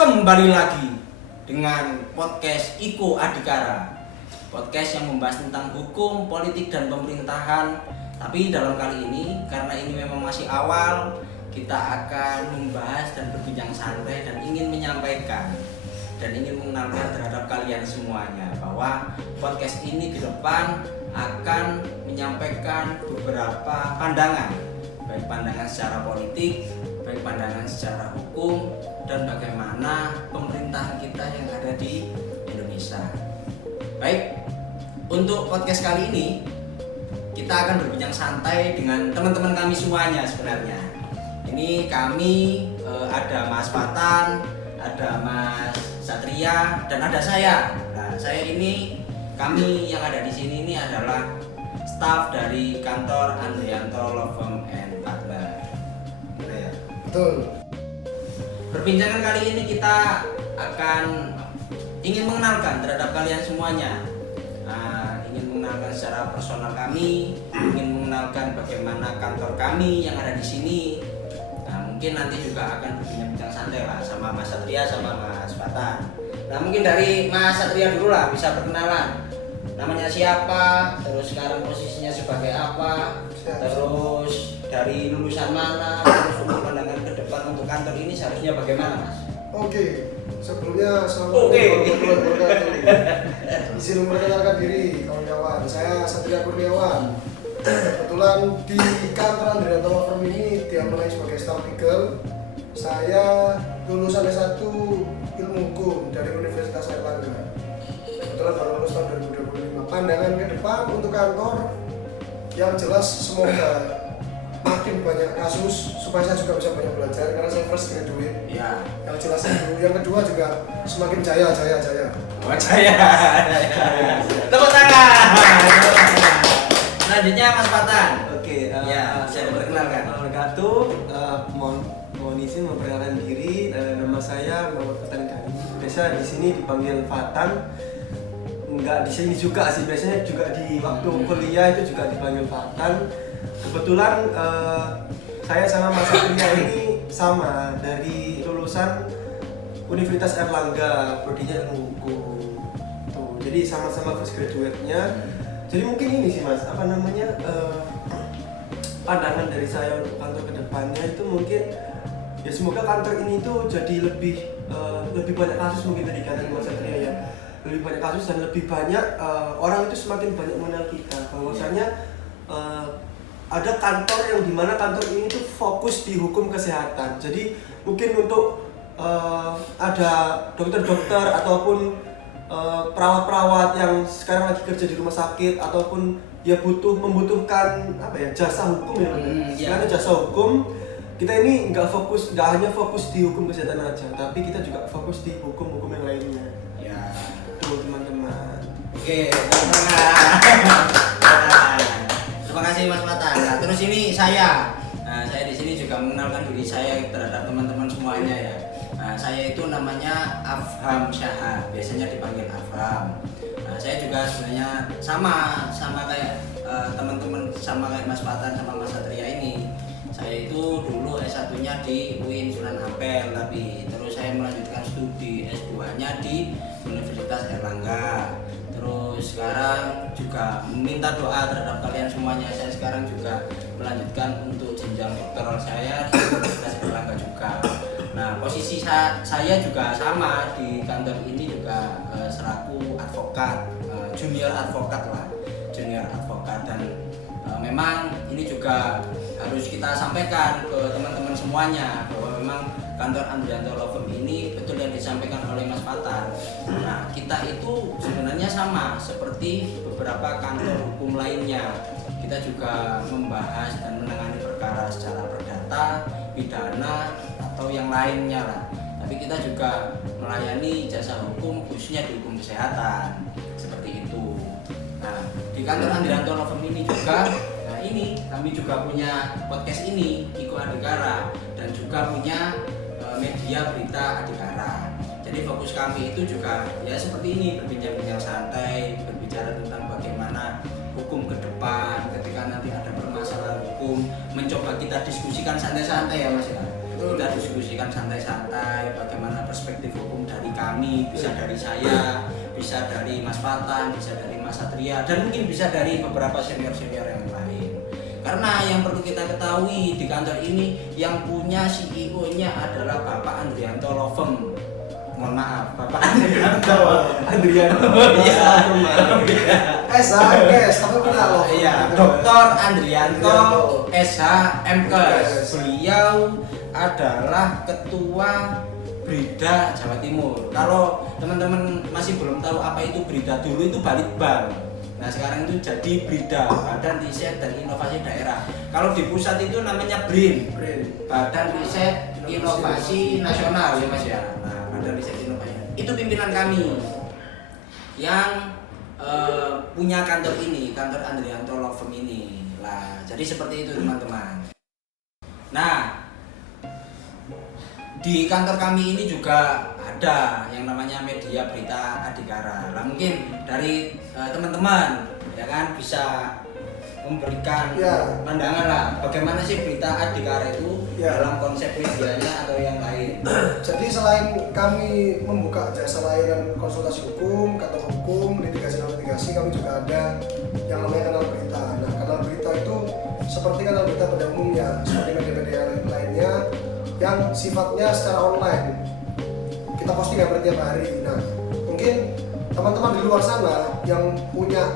Kembali lagi dengan podcast Iko Adhikara. Podcast yang membahas tentang hukum, politik, dan pemerintahan. Tapi dalam kali ini, karena ini memang masih awal, kita akan membahas dan berbincang santai dan ingin menyampaikan dan ingin mengenalkan terhadap kalian semuanya bahwa podcast ini ke depan akan menyampaikan beberapa pandangan, baik pandangan secara politik, baik pandangan secara hukum, dan bagaimana pemerintahan kita yang ada di Indonesia. Baik, untuk podcast kali ini kita akan berbincang santai dengan teman-teman kami semuanya sebenarnya. Ini kami ada Mas Fatan, ada Mas Satria, dan ada saya. Nah, saya ini kami yang ada di sini ini adalah staf dari kantor Andrianto Law Firm and Partner. Betul. Perbincangan kali ini kita akan ingin mengenalkan terhadap kalian semuanya. Ingin mengenalkan secara personal kami, ingin mengenalkan bagaimana kantor kami yang ada di sini. Nah, mungkin nanti juga akan berbincang santai lah sama Mas Satria sama Mas Fatan. Nah, mungkin dari Mas Satria dulu lah, bisa perkenalan. Namanya siapa, terus sekarang posisinya sebagai apa, terus dari lulusan mana, terus untuk pandangan ke depan untuk kantor ini seharusnya bagaimana, Mas? Oke. Sebelumnya assalamualaikum warahmatullahi wabarakatuh. Izin memperkenalkan diri kawan-kawan. Saya Satria Kurniawan. Kebetulan di kantor Andrianto Law Firm ini diamanai sebagai staf legal. Saya lulusan S1 Ilmu Hukum dari Universitas Airlangga. Kebetulan baru lulus tahun 2025. Pandangan ke depan untuk kantor yang jelas semoga makin banyak kasus supaya saya juga bisa banyak belajar karena saya fresh graduate. Ya. Yang jelas itu. Yang kedua juga semakin jaya. Oh, jaya. Tepuk tangan. Selanjutnya Mas Fatan. Oke, Ya, saya diperkenalkan. Mohon izin memperkenalkan diri. Nama saya Muhammad Fatan Kani. Biasa di sini dipanggil Fatan. Enggak di sini juga sih, biasanya juga di waktu kuliah itu juga dipanggil Fatan. Kebetulan saya sama Mas Satria ini sama dari lulusan Universitas Airlangga, prodinya Ilmu Hukum. Tuh, jadi sama-sama fresh graduate-nya. Jadi mungkin ini sih Mas, pandangan dari saya untuk kantor kedepannya itu mungkin ya semoga kantor ini tuh jadi lebih banyak kasus mungkin tadi kata Mas Satria ya. Lebih banyak kasus dan lebih banyak orang itu semakin banyak mengenal kita bahwasanya ada kantor yang dimana kantor ini tuh fokus di hukum kesehatan. Jadi mungkin untuk ada dokter-dokter ataupun perawat-perawat yang sekarang lagi kerja di rumah sakit ataupun ya membutuhkan jasa hukum ya. Karena jasa hukum kita ini nggak hanya fokus di hukum kesehatan aja, tapi kita juga fokus di hukum-hukum yang lainnya. Ya. Tuh teman-teman. Oke, terima kasih Mas Fatan. Nah, terus ini saya. Nah, saya di sini juga mengenalkan diri saya terhadap teman-teman semuanya ya. Nah, saya itu namanya Afham Syahab, biasanya dipanggil Afham. Nah, saya juga sebenarnya sama kayak teman-teman, sama kayak Mas Fatan sama Mas Satria ini. Saya itu dulu S1-nya di UIN Sunan Ampel, tapi terus saya melanjutkan studi S2-nya di Universitas Airlangga. Terus sekarang juga meminta doa terhadap kalian semuanya. Saya sekarang juga melanjutkan untuk jenjang doktoral saya di Universitas Airlangga juga. Nah, posisi saya juga sama di kantor ini juga selaku advokat, junior advokat dan memang ini juga harus kita sampaikan ke teman-teman semuanya bahwa memang kantor Andrianto Law Firm ini betul yang disampaikan oleh Mas Fatan. Nah, kita itu sebenarnya sama seperti beberapa kantor hukum lainnya. Kita juga membahas dan menangani perkara secara perdata, pidana, atau yang lainnya lah. Tapi kita juga melayani jasa hukum khususnya di hukum kesehatan. Seperti itu. Nah, di kantor Andrianto Law Firm ini juga ini kami juga punya podcast ini Iko Adhikara dan juga punya media berita Adhikara. Jadi fokus kami itu juga ya seperti ini, berbincang-bincang santai, berbicara tentang bagaimana hukum ke depan ketika nanti ada permasalahan hukum, mencoba kita diskusikan santai-santai ya Mas ya. Kita diskusikan santai-santai bagaimana perspektif hukum dari kami, bisa dari saya, bisa dari Mas Patan, bisa dari Mas Satria, dan mungkin bisa dari beberapa senior-senior yang lain. Karena yang perlu kita ketahui di kantor ini yang punya CEO-nya adalah Bapak Andrianto Lovem. Mohon maaf, Bapak Andrianto. Iya. SHMKes, kamu punya loh. Iya, Dr. Andrianto SHMKes. Beliau adalah ketua Brida Jawa Timur. Kalau teman-teman masih belum tahu apa itu Brida, dulu itu Balitbang. Nah sekarang itu jadi Brida, Badan Riset dan Inovasi Daerah. Kalau di pusat itu namanya BRIN, Badan Riset Inovasi Nasional ya Mas ya. Nah Badan Riset Inovasi itu pimpinan kami yang punya kantor ini, kantor Andrianto Lovem ini. Lah jadi seperti itu teman-teman. Nah di kantor kami ini juga ada yang namanya media berita Adhikara. Nah mungkin dari teman-teman ya kan bisa memberikan pandangan lah bagaimana sih berita Adhikara itu dalam konsep medianya atau yang lain. Jadi selain kami membuka jasa layanan konsultasi hukum, kantor hukum, litigasi dan litigasi, kami juga ada yang namanya kanal berita. Nah kanal berita itu seperti kanal berita pada umumnya, seperti media-media lainnya yang sifatnya secara online. Kita posting hampir tiap hari. Nah, mungkin teman-teman di luar sana yang punya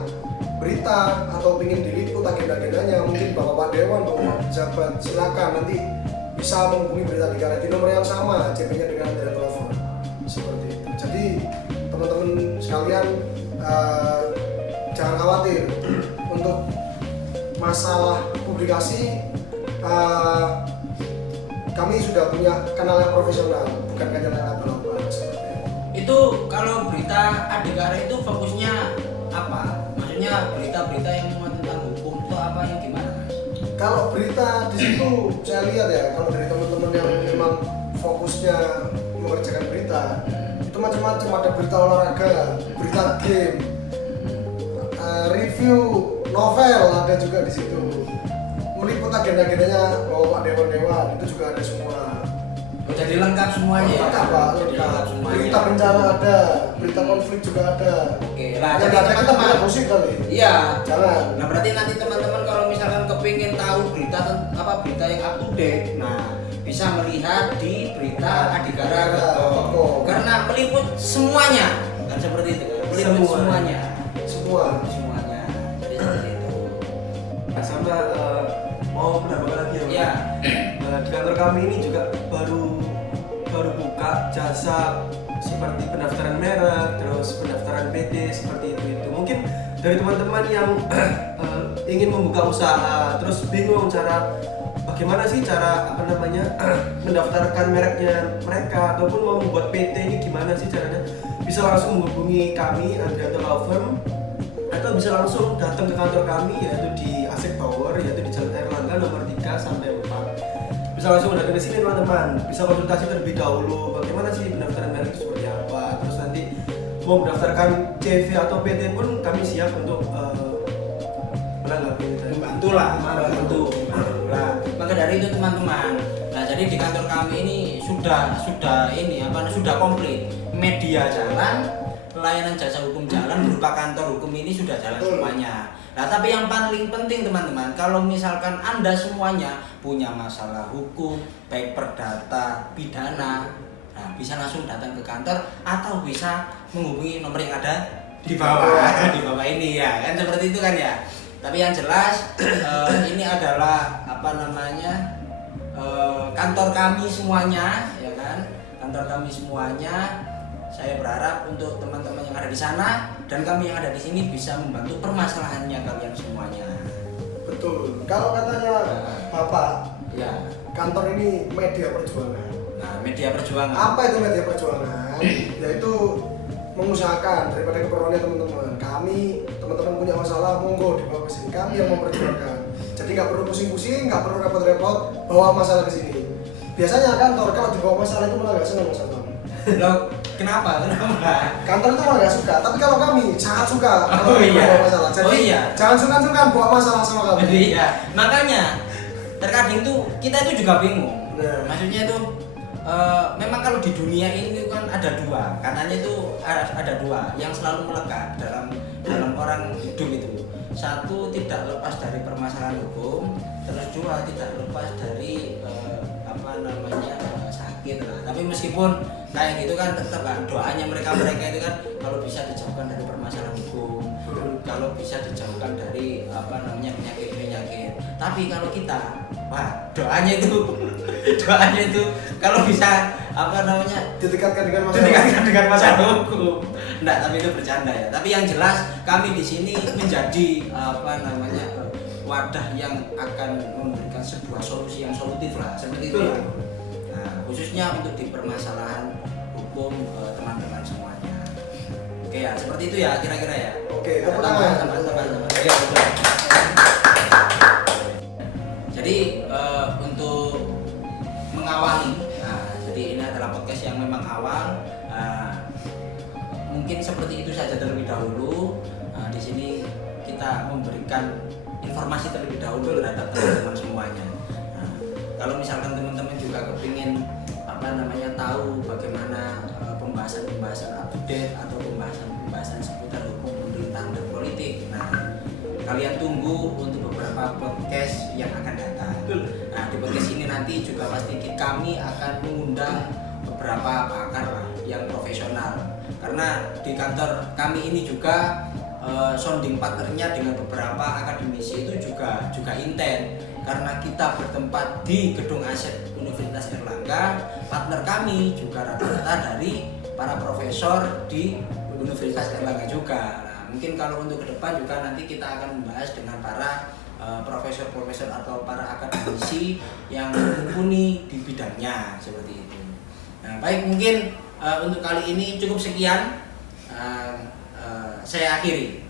berita atau ingin diliput agenda-agendanya, mungkin Bapak Dewan, Bapak Jabat, silakan nanti bisa menghubungi Berita Adhikara di nomor yang sama, CP-nya dengan telepon. Seperti itu. Jadi, teman-teman sekalian jangan khawatir untuk masalah publikasi. Kami sudah punya kanal yang profesional, bukan kanal yang abal-abal seperti itu. Itu kalau berita Adhikara itu fokusnya apa? Maksudnya berita-berita yang tentang hukum itu apa yang gimana Mas? Kalau berita di situ saya lihat ya, kalau dari teman-teman yang memang fokusnya mengerjakan berita, itu macam-macam, ada berita olahraga, berita game, review novel ada juga di situ. Meliput agenda-agendanya bawa dewan-dewan itu juga ada semua. Oh, jadi lengkap semuanya. Lengkap Pak, lengkap. Berita bencana ada, berita konflik juga ada. Oke, lah Yang jadi ada kita punya musik kali. Iya. Jangan. Nah berarti nanti teman-teman kalau misalkan kepingin tahu berita yang up to date, nah bisa melihat di berita Adhikara.com. Karena meliput semuanya, kan seperti itu. Meliput semuanya. Semuanya. Jadi seperti itu. Sama mau menambahkan lagi ya. Iya. Di kantor kami ini juga baru buka jasa seperti pendaftaran merek, terus pendaftaran PT seperti itu. Mungkin dari teman-teman yang ingin membuka usaha, terus bingung bagaimana sih cara mendaftarkan mereknya mereka ataupun mau membuat PT ini gimana sih caranya? Bisa langsung menghubungi kami Andrianto Lovem atau bisa langsung datang ke kantor kami yaitu di Asik Tower, yaitu di Jalan Airlangga nomor 3 sampai 4. Bisa langsung datang ke sini teman-teman, bisa konsultasi terlebih dahulu bagaimana sih pendaftaran merek itu seperti apa, terus nanti mau mendaftarkan CV atau PT pun kami siap untuk menanggapi itu. Membantu lah. Maka dari itu teman-teman. Nah jadi di kantor kami ini sudah komplit, media jalan, layanan jasa hukum jalan, berupa kantor hukum ini sudah jalan semuanya. Nah tapi yang paling penting teman-teman, kalau misalkan Anda semuanya punya masalah hukum, baik perdata, pidana, nah bisa langsung datang ke kantor atau bisa menghubungi nomor yang ada di bawah ini ya, kan seperti itu kan ya. Tapi yang jelas ini adalah kantor kami semuanya, ya kan? Kantor kami semuanya. Saya berharap untuk teman-teman yang ada di sana dan kami yang ada di sini bisa membantu permasalahannya kalian semuanya. Betul. Kalau katanya Bapak, Ya. kantor ini media perjuangan. Nah, media perjuangan. Apa itu media perjuangan? Yaitu mengusahakan daripada keperluannya teman-teman. Kami, teman-teman punya masalah, monggo dibawa ke sini. Kami yang memperjuangkan. Jadi nggak perlu pusing-pusing, nggak perlu repot-repot bawa masalah ke sini. Biasanya kantor kalau dibawa masalah itu malah nggak senang Mas Abang. Loh, kenapa? Kantor itu malah nggak suka, tapi kalau kami sangat suka kalau bawa masalah. Jadi jangan sungkan-sungkan bawa masalah sama kami. Iya, makanya terkadang tuh kita itu juga bingung. Nah. Maksudnya itu memang kalau di dunia ini kan ada dua, katanya itu ada dua yang selalu melekat dalam orang hidup itu. Satu, tidak lepas dari permasalahan hukum, terus dua, tidak lepas dari sakit lah. Tapi meskipun kayak gitu kan tetap kan doanya mereka itu kan kalau bisa dijauhkan dari permasalahan hukum, kalau bisa dijauhkan dari penyakit. Tapi kalau kita, wah, doanya itu kalau bisa Didekatkan dengan masalah hukum. Enggak, tapi itu bercanda ya. Tapi yang jelas kami di sini menjadi wadah yang akan memberikan sebuah solusi yang solutif lah, seperti itu. Nah, khususnya untuk di permasalahan hukum teman-teman semuanya. Oke ya, seperti itu ya kira-kira ya. Oke, teman-teman. Ya, betul. Jadi untuk mengawali, jadi ini adalah podcast yang memang awal. Mungkin seperti itu saja terlebih dahulu. Di sini kita memberikan informasi terlebih dahulu terhadap teman-teman semuanya. Kalau misalkan teman-teman juga kepingin tahu bagaimana pembahasan update atau pembahasan seputar hukum, pemerintahan dan politik, kalian tunggu untuk beberapa podcast yang akan datang. Nah, di podcast ini nanti juga pasti kami akan mengundang beberapa pakar lah yang profesional. Karena di kantor kami ini juga sounding partnernya dengan beberapa akademisi itu juga intens. Karena kita bertempat di Gedung Aset Universitas Airlangga, partner kami juga rata-rata dari para profesor di Universitas Airlangga juga. Nah, mungkin kalau untuk ke depan juga nanti kita akan membahas dengan para profesor-profesor atau para akademisi yang mumpuni di bidangnya seperti itu. Nah, baik, mungkin untuk kali ini cukup sekian. Saya akhiri.